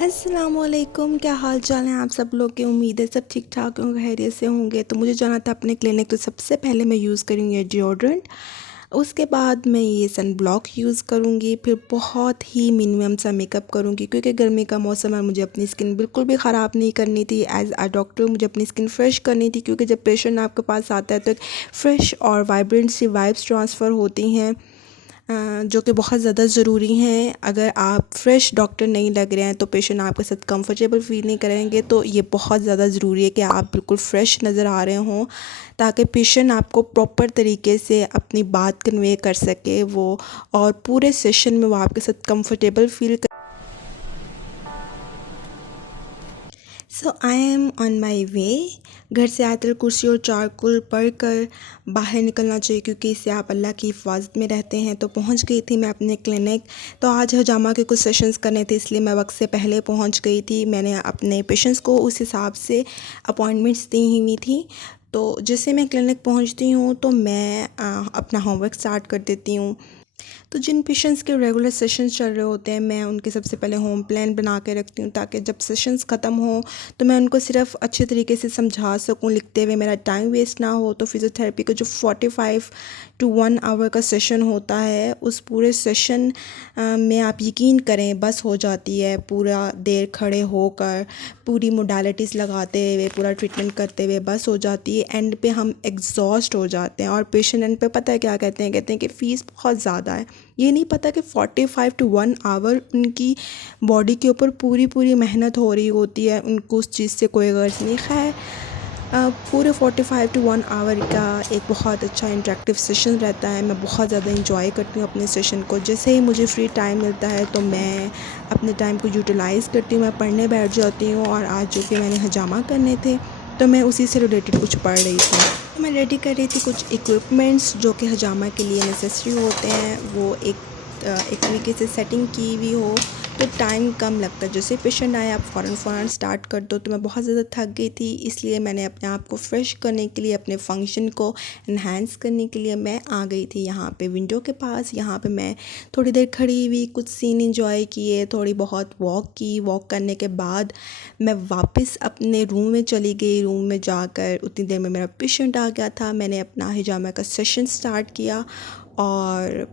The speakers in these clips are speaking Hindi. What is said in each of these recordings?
अस्सलामुअलैकुम, क्या हाल चाल हैं आप सब लोग के। उम्मीद है सब ठीक ठाक होंगे, खैरियत से होंगे। तो मुझे जाना था अपने क्लिनिक, तो सबसे पहले मैं यूज़ करूँगी ये डिओड्रेंट। उसके बाद मैं ये सन ब्लॉक यूज़ करूँगी, फिर बहुत ही मिनिमम सा मेकअप करूँगी क्योंकि गर्मी का मौसम है। मुझे अपनी स्किन बिल्कुल भी ख़राब नहीं करनी थी। एज़ अ डॉक्टर मुझे अपनी स्किन फ्रेश करनी थी क्योंकि जब पेशेंट आपके पास आता है तो एक फ़्रेश और वाइब्रेंट सी वाइब्स ट्रांसफ़र होती हैं, जो कि बहुत ज़्यादा ज़रूरी हैं। अगर आप फ्रेश डॉक्टर नहीं लग रहे हैं तो पेशेंट आपके साथ कंफर्टेबल फ़ील नहीं करेंगे। तो ये बहुत ज़्यादा ज़रूरी है कि आप बिल्कुल फ़्रेश नज़र आ रहे हों ताकि पेशेंट आपको प्रॉपर तरीके से अपनी बात कन्वे कर सके वो, और पूरे सेशन में वो आपके साथ comfortable feel. So I am on my way. घर से आयतल कुर्सी और चारकुल पढ़ कर बाहर निकलना चाहिए क्योंकि इससे आप अल्लाह की हिफाजत में रहते हैं। तो पहुंच गई थी मैं अपने क्लिनिक। तो आज हजामा के कुछ सेशंस करने थे, इसलिए मैं वक्त से पहले पहुंच गई थी। मैंने अपने पेशेंट्स को उस हिसाब से अपॉइंटमेंट्स दी हुई थी। तो जैसे मैं क्लिनिक पहुंचती हूँ तो मैं अपना होमवर्क स्टार्ट कर देती हूँ। तो जिन पेशेंट्स के रेगुलर सेशंस चल रहे होते हैं, मैं उनके सबसे पहले होम प्लान बना के रखती हूँ ताकि जब सेशंस ख़त्म हो तो मैं उनको सिर्फ अच्छे तरीके से समझा सकूँ, लिखते हुए मेरा टाइम वेस्ट ना हो। तो फिज़ियोथेरेपी का जो 45 टू 1 आवर का सेशन होता है, उस पूरे सेशन में आप यकीन करें बस हो जाती है। पूरा देर खड़े होकर पूरी मोडालिटीज़ लगाते हुए, पूरा ट्रीटमेंट करते हुए बस हो जाती है। एंड पे हम एग्जॉस्ट हो जाते हैं और पेशेंट एंड पे पता है क्या कहते हैं, कहते हैं कि फ़ीस बहुत ज़्यादा है। ये नहीं पता कि 45 टू 1 आवर उनकी बॉडी के ऊपर पूरी पूरी मेहनत हो रही होती है, उनको उस चीज़ से कोई गर्ज नहीं। खैर, पूरे 45 टू 1 आवर का एक बहुत अच्छा इंटरेक्टिव सेशन रहता है। मैं बहुत ज़्यादा इंजॉय करती हूँ अपने सेशन को। जैसे ही मुझे फ्री टाइम मिलता है तो मैं अपने टाइम को यूटिलाइज़ करती हूँ, मैं पढ़ने बैठ जाती हूँ। और आज जो कि मैंने हजामा करने थे तो मैं उसी से रिलेटेड कुछ पढ़ रही थी। तो मैं रेडी कर रही थी कुछ इक्विपमेंट्स जो कि हजामा के लिए नेसेसरी होते हैं। वो एक तरीके से सेटिंग की हुई हो तो टाइम कम लगता है। जैसे पेशेंट आए आप फ़ौरन स्टार्ट कर दो। तो मैं बहुत ज़्यादा थक गई थी, इसलिए मैंने अपने आप को फ्रेश करने के लिए, अपने फंक्शन को इन्हांस करने के लिए मैं आ गई थी यहाँ पे विंडो के पास। यहाँ पे मैं थोड़ी देर खड़ी हुई, कुछ सीन इंजॉय किए, थोड़ी बहुत वॉक की। वॉक करने के बाद मैं वापस अपने रूम में चली गई। रूम में जाकर उतनी देर में मेरा पेशेंट आ गया था। मैंने अपना हिजामा का सेशन स्टार्ट किया और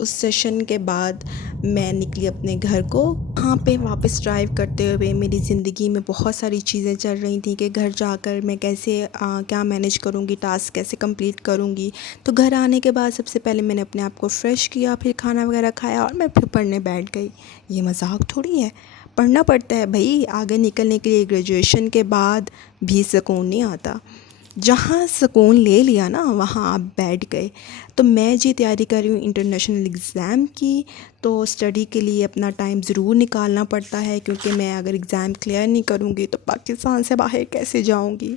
उस सेशन के बाद मैं निकली अपने घर को। वहाँ पे वापस ड्राइव करते हुए मेरी ज़िंदगी में बहुत सारी चीज़ें चल रही थी कि घर जाकर मैं कैसे क्या मैनेज करूँगी, टास्क कैसे कंप्लीट करूँगी। तो घर आने के बाद सबसे पहले मैंने अपने आप को फ्रेश किया, फिर खाना वगैरह खाया और मैं फिर पढ़ने बैठ गई। ये मजाक थोड़ी है, पढ़ना पड़ता है भाई। आगे निकलने के लिए ग्रेजुएशन के बाद भी सुकून नहीं आता। जहाँ सुकून ले लिया ना वहाँ आप बैठ गए। तो मैं जी तैयारी कर रही हूँ इंटरनेशनल एग्ज़ाम की। तो स्टडी के लिए अपना टाइम ज़रूर निकालना पड़ता है क्योंकि मैं अगर एग्ज़ाम क्लियर नहीं करूँगी तो पाकिस्तान से बाहर कैसे जाऊँगी।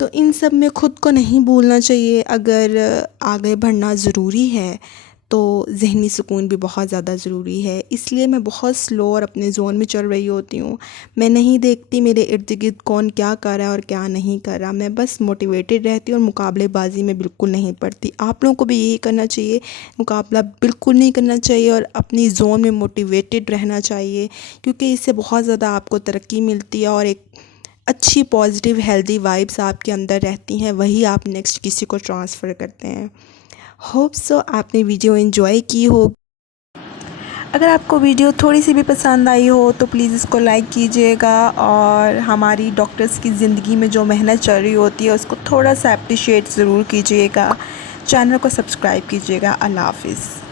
तो इन सब में ख़ुद को नहीं भूलना चाहिए। अगर आगे बढ़ना ज़रूरी है तो ज़हनी सुकून भी बहुत ज़्यादा ज़रूरी है। इसलिए मैं बहुत स्लो और अपने ज़ोन में चल रही होती हूँ। मैं नहीं देखती मेरे इर्द गिर्द कौन क्या कर रहा है और क्या नहीं कर रहा। मैं बस मोटिवेटेड रहती हूँ और मुकाबलेबाजी में बिल्कुल नहीं पड़ती। आप लोगों को भी यही करना चाहिए, मुकाबला बिल्कुल नहीं करना चाहिए और अपनी ज़ोन में मोटिवेटेड रहना चाहिए क्योंकि इससे बहुत ज़्यादा आपको तरक्की मिलती है और एक अच्छी पॉजिटिव हेल्दी वाइब्स आपके अंदर रहती हैं, वही आप नेक्स्ट किसी को ट्रांसफ़र करते हैं। होप सो आपने वीडियो एंजॉय की हो। अगर आपको वीडियो थोड़ी सी भी पसंद आई हो तो प्लीज़ इसको लाइक कीजिएगा और हमारी डॉक्टर्स की ज़िंदगी में जो मेहनत चल रही होती है उसको थोड़ा सा अप्रिशिएट ज़रूर कीजिएगा। चैनल को सब्सक्राइब कीजिएगा। अल्लाह हाफ़िज़।